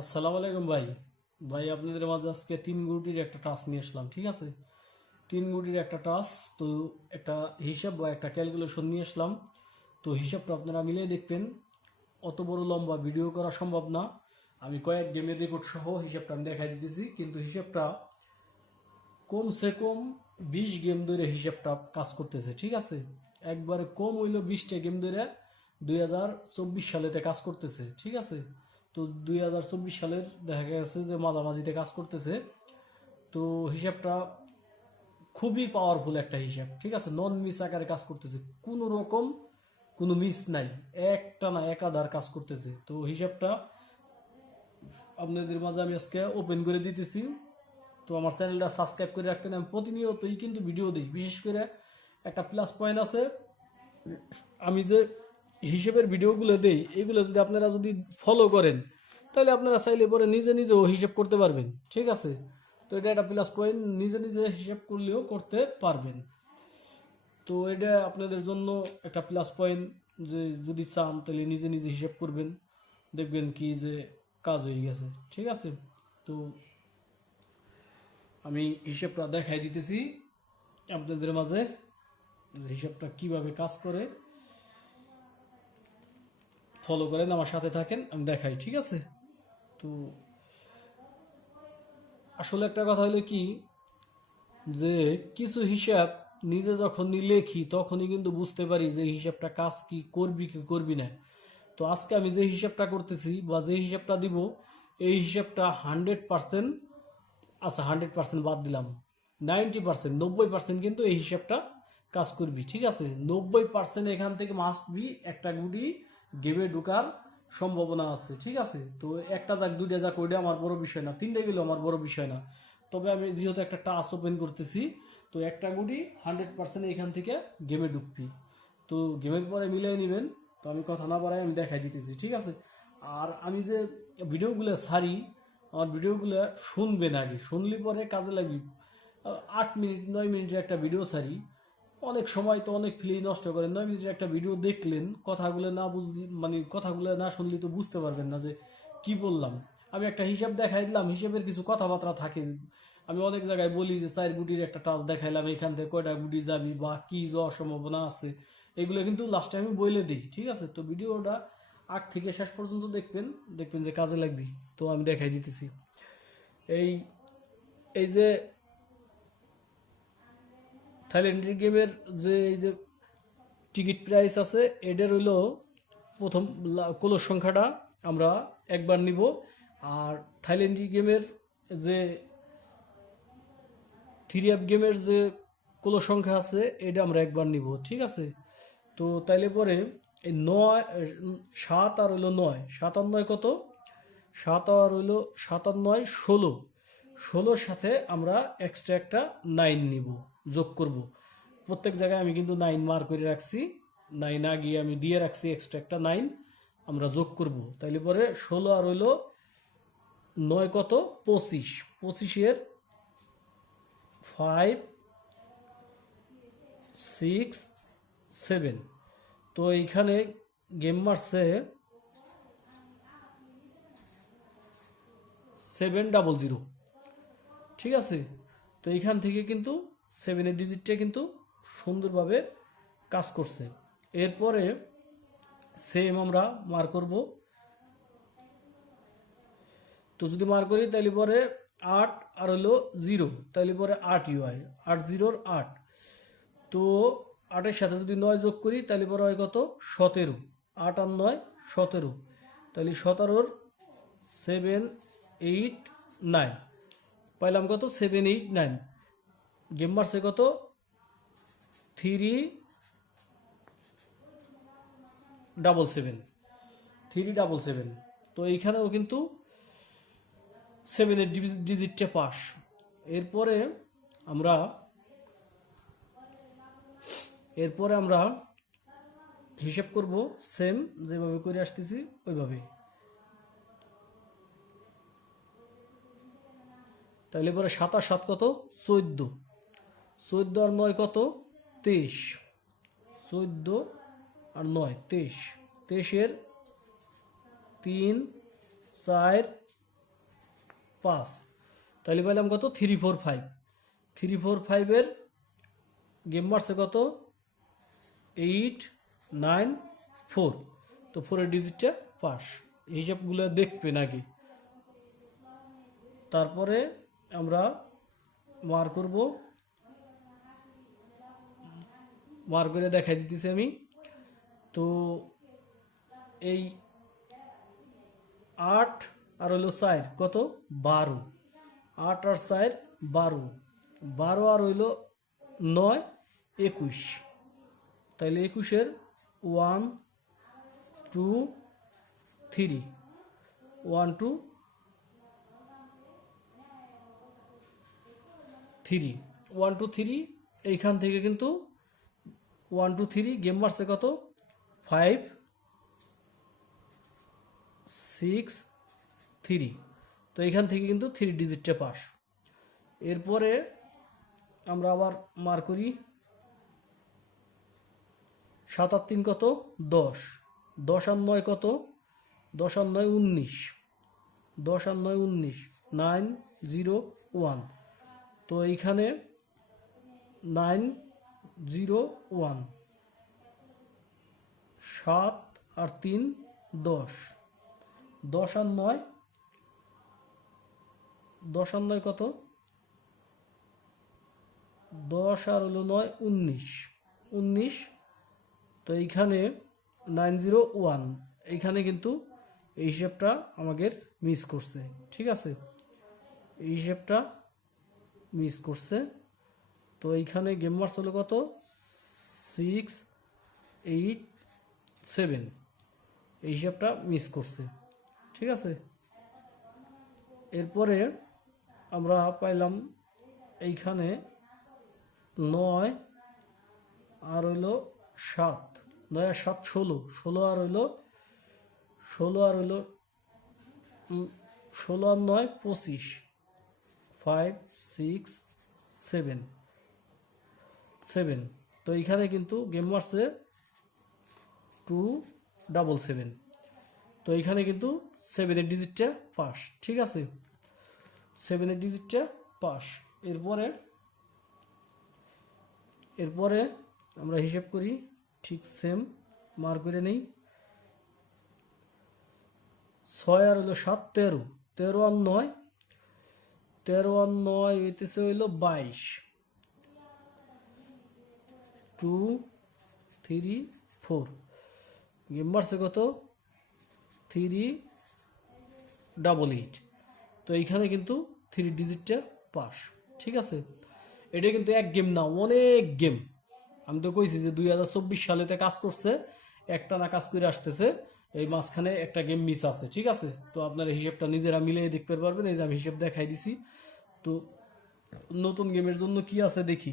আসসালামু আলাইকুম ভাই। ভাই আপনাদের মাঝে আজকে তিন গুটির একটা টাস্ক নিয়ে আসলাম, ঠিক আছে? তিন গুটির একটা টাস্ক, তো একটা হিসাব বা একটা ক্যালকুলেশন নিয়ে আসলাম। তো হিসাবটা আপনারা মিলিয়ে দেখবেন। অত বড় লম্বা ভিডিও করা সম্ভব না। আমি কয়েক গেমের রেকর্ড সহ হিসাবটা আমি দেখাই দিতেছি, কিন্তু হিসাবটা কমসে কম 20 গেম ধরে হিসাবটা কাজ করতেছে, ঠিক আছে? একবারে কম হইলো 20টা গেম ধরে 2024 সালেতে কাজ করতেছে, ঠিক আছে? তো 2024 সালের দেখা গেছে যে মাঝামাঝিতে কাজ করতেছে। তো হিসাবটা খুবই পাওয়ারফুল একটা হিসাব, ঠিক আছে? নন মিস আকারে কাজ করতেছে, কোনো রকম কোনো মিস নাই। একটা না একাধার কাজ করতেছে। তো হিসাবটা আপনাদের মাঝে আমি আজকে ওপেন করে দিতেছি। তো আমার চ্যানেলটা সাবস্ক্রাইব করে রাখতেন। আমি প্রতিনিয়তই কিন্তু ভিডিও দিই। বিশেষ করে একটা প্লাস পয়েন্ট আছে, আমি যে হিসেবের ভিডিওগুলো দেই এগুলো যদি আপনারা যদি ফলো করেন, তাহলে আপনারা চাইলে পরে নিজে নিজেও হিসেব করতে পারবেন, ঠিক আছে? তো এটা একটা প্লাস পয়েন্ট, নিজে নিজে হিসেব করলেও করতে পারবেন। তো এটা আপনাদের জন্য একটা প্লাস পয়েন্ট, যে যদি চান তাহলে নিজে নিজে হিসেব করবেন, দেখবেন কি যে কাজ হয়ে গেছে, ঠিক আছে? তো আমি হিসেবটা দেখাই দিতেছি আপনাদের মাঝে, হিসাবটা কিভাবে কাজ করে। ফলো করেন, আমার সাথে থাকেন, আমি দেখাই, ঠিক আছে? তো আসলে একটা কথা হলো কি, যে কিছু হিসাব নিজে যখন লেখি তখনই কিন্তু বুঝতে পারি যে হিসাবটা কাজ কি করবি কি করবি না। তো আজকে আমি যে হিসাবটা করতেছি বা যে হিসাবটা দিব, এই হিসাবটা 100%, আচ্ছা 100% বাদ দিলাম, 90%, 90% কিন্তু এই হিসাবটা কাজ করবি, ঠিক আছে? 90% এখান থেকে মাস্ট বি একটা গুটি গেমে ঢুকার সম্ভাবনা আছে, ঠিক আছে? তো একটা যাক দুইটা যাক ওইটা আমার বড় বিষয় না, তিনটে গেলেও আমার বড় বিষয় না। তবে আমি যেহেতু একটা টাচ ওপেন করতেছি, তো একটা গুটি 100% এখান থেকে গেমে ঢুকবি। তো গেমের পরে মিলিয়ে নেবেন। তো আমি কথা না বাড়াই আমি দেখাই দিতেছি, ঠিক আছে? আর আমি যে ভিডিওগুলো ছাড়ি, আমার ভিডিওগুলো শুনবেন আগে, শুনলে পরে কাজে লাগবে। 8 মিনিট 9 মিনিটের একটা ভিডিও ছাড়ি, অনেক সময় তো অনেক ফ্লি নষ্ট করেন। 9 মিনিটের একটা ভিডিও দেখলেন, কথাগুলো না বুঝলি মানে কথাগুলো না শুনলে তো বুঝতে পারবেন না যে কি বললাম। আমি একটা হিসাব দেখাই দিলাম, হিসাবের কিছু কথাবার্তা থাকে। আমি অনেক জায়গায় বলি যে 4 গুটির একটা টাচ দেখাইলাম, এখান থেকে কয়টা গুটি যাবি বা কি যাওয়ার সম্ভাবনা আছে, এগুলো কিন্তু লাস্টে আমি বলে দিই, ঠিক আছে? তো ভিডিওটা আগ থেকে শেষ পর্যন্ত দেখবেন, দেখবেন যে কাজে লাগবে। তো আমি দেখাই দিতেছি। এই এই যে থাইল্যান্ড গেমের যে এই যে টিকিট প্রাইস আছে, এটার হইলো প্রথম কলস সংখ্যাটা আমরা একবার নিব। আর থাইল্যান্ড গেমের যে থ্রি অ্যাপ গেমের যে কলস সংখ্যা আছে, এটা আমরা একবার নিব, ঠিক আছে? তো তাইলে পরে এই নয়, 7 আর হইলো 9, 7 আর 9 কত? 7 আর হইলো 7 আর 9 16, 16-র সাথে আমরা এক্সট্রা একটা 9 নিব, যোগ করব। প্রত্যেক জায়গায় আমি কিন্তু 9 মার করে রাখছি, 9 না গিয়ে আমি দিয়ে রাখছি এক্সট্রা একটা 9 আমরা যোগ করব। তাইলে পরে 16 আর হইলো 9 কত? 25, 25-এর 5 6 7। তো এইখানে গেম মারছে 700, ঠিক আছে? তো এইখান থেকে কিন্তু 7-এর ডিজিটটা কিন্তু সুন্দরভাবে কাজ করছে। এরপরে সেম আমরা মার করব। তো যদি মার করি তাহলে পরে 8 আর হলো 0, তাহলে পরে 8 হয়, 8 0 8। তো 8-এর সাথে যদি 9 যোগ করি তাহলে পরে হয় কত? 17। 8 আর 9 17, তাহলে 17-র 7 8 9 পাইলাম কত? 7 8 9। গেম মারছে কত? 377, 377। তো এইখানেও কিন্তু 7-এর ডিজিটটা পাস। এরপরে আমরা এরপরে আমরা হিসাব করব সেম যেভাবে করে আসতেছি ওইভাবে। তাহলে পরে 7 আর 7 কত? 14, 14 আর 9 কত? 23, 14 আর 9 23, 23-এর 3 4 5, তাহলে পাইলাম কত 345। 345-এর গেম মারছে কত 894, তো 4-এর ডিজিটটা পাস। এই হিসাবগুলো দেখবে নাকি। তারপরে আমরা মার করব, মার করে দেখাই দিতেছি আমি। তো এই 8 আর হইলো 4 কত 12, 8 আর 4 12, 12 আর হইলো 9 21, তাইলে 21-এর 1 2 3, 1 2 3, 1 2 3, এইখান থেকে কিন্তু 1 2 3 গেম মারছে কত 5 6 3, তো এইখান থেকে কিন্তু 3 ডিজিটটা পাস। এরপরে আমরা আবার মার করি 7 আর 3 কত 10, 10 আর 9 কত 10 আর 9 19, 10 আর 9 19, 9 0 1, তো এইখানে 9 0 1, 7 আর 3 10, 10 আর 9, 10 আর 9 কত 10 আর হলো 9 19, 19, তো এইখানে 901, এইখানে কিন্তু এই হিসাবটা আমাদের মিস করছে, ঠিক আছে, এই হিসাবটা মিস করছে। তো এইখানে গেম মার্কস হলো কত 6 8 7, এই হিসাবটা মিস করছে, ঠিক আছে। এরপরে আমরা পাইলাম এইখানে 9 আর হইলো 7, 9 আর 7 16, 16 আর হইলো 16 আর হইলো 16 আর 9 25, 5 6 7 7, তো এইখানে কিন্তু গেম মারছে 277, তো এইখানে কিন্তু 7-এর ডিজিটটা পাস, ঠিক আছে, 7-এর ডিজিটটা পাস। এরপরে আমরা হিসাব করি ঠিক সেম, মার করে নেই 6 আর হলো 7 13, 13 আর 9, 13 আর 9 হইতেছে হইলো 22, 2 3 4, গেম মারছে কত 388, তো এইখানে কিন্তু 3 ডিজিটটা পাস, ঠিক আছে। এটা কিন্তু এক গেম না, অনেক গেম। আমি তো কইছি যে 2024 সালেতে কাজ করছে, একটা না কাজ করে আসতেছে, এই মাঝখানে একটা গেম মিস আছে, ঠিক আছে। তো আপনারা হিসেবটা নিজেরা মিলিয়ে দেখতে পারবেন, এই যে আমি হিসেব দেখাই দিছি। তো নতুন গেমের জন্য কি আছে দেখি,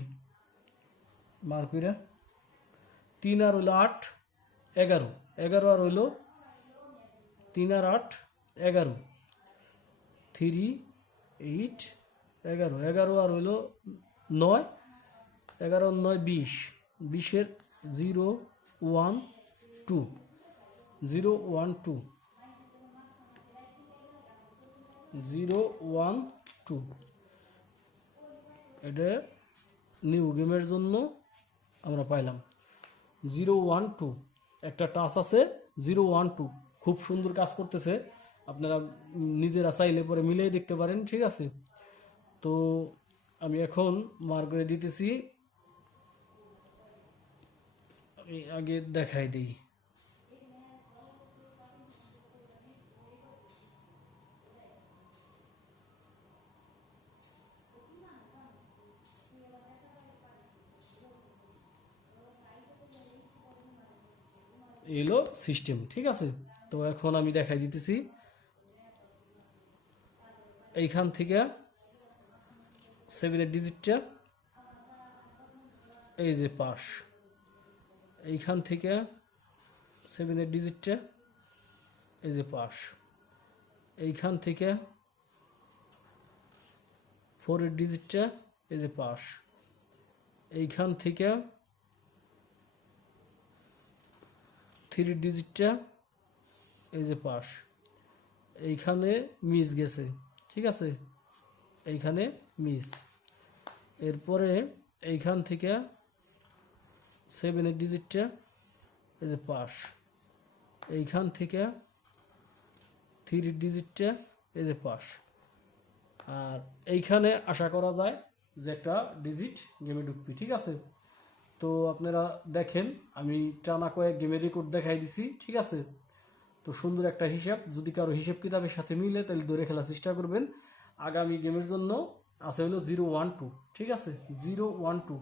মার কইরা 3 আর হইলো 8 11, 11 আর হইলো 3 আর 8 11, 3 8 11, 11 আর হইলো 9, 11 আর 9 20, 20-এর 0 1 2, 0 1 2, 0 1 2, এটা নিউ গেমের জন্য আমরা পাইলাম 0 1 2, একটা টাচ আছে 0 1 2, খুব সুন্দর কাজ করতেছে, আপনারা নিজেরা চাইলে পরে মিলিয়ে দেখতে পারেন, ঠিক আছে। তো আমি এখন মার করে দিতেছি, আমি আগে দেখাই দিই। এলো সিস্টেম, ঠিক আছে। তো এখন আমি দেখাই দিতেছি, এইখান থেকে 7-এর ডিজিটটা এই যে পাস, এইখান থেকে 7-এর ডিজিটটা এই যে পাস, এইখান থেকে 4-এর ডিজিটটা এই যে পাস, এইখান থেকে 3 ডিজিটটা এই যে পাস, এইখানে মিস গেছে, ঠিক আছে, এইখানে মিস। এরপরে এইখান থেকে 7-এর ডিজিটটা এই যে পাস, এইখান থেকে 3-এর ডিজিটটা এই যে পাস। আর এইখানে আশা করা যায় যে একটা ডিজিট গেমে ঢুকবি। ঠিক আছে, তো আপনারা দেখেন আমি টানা কয়েক গেমের রেকর্ড দেখাই দিছি। ঠিক আছে, তো সুন্দর একটা হিসাব, যদি কারো হিসাব কিতাবের সাথে মিলে তাহলে ধরে খেলার চেষ্টা করবেন। আগামী গেমের জন্য আছে হলো 0-1-2। ঠিক আছে, 0-1-2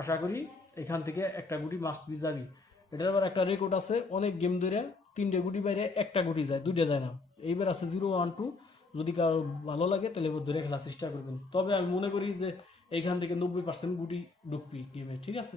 আশা করি এখান থেকে একটা গুটি মাস্ট বি যাবি। এটার আবার একটা রেকর্ড আছে, অনেক গেম ধরে 3টে গুটি বাইরে একটা গুটি যায়, 2টা যায় না। এইবার আছে 0-1-2, যদি কারো ভালো লাগে তাহলে এবার ধরে খেলার চেষ্টা করবেন। তবে আমি মনে করি যে এইখান থেকে 90% গুটি ঢুকবি গেমে। ঠিক আছে।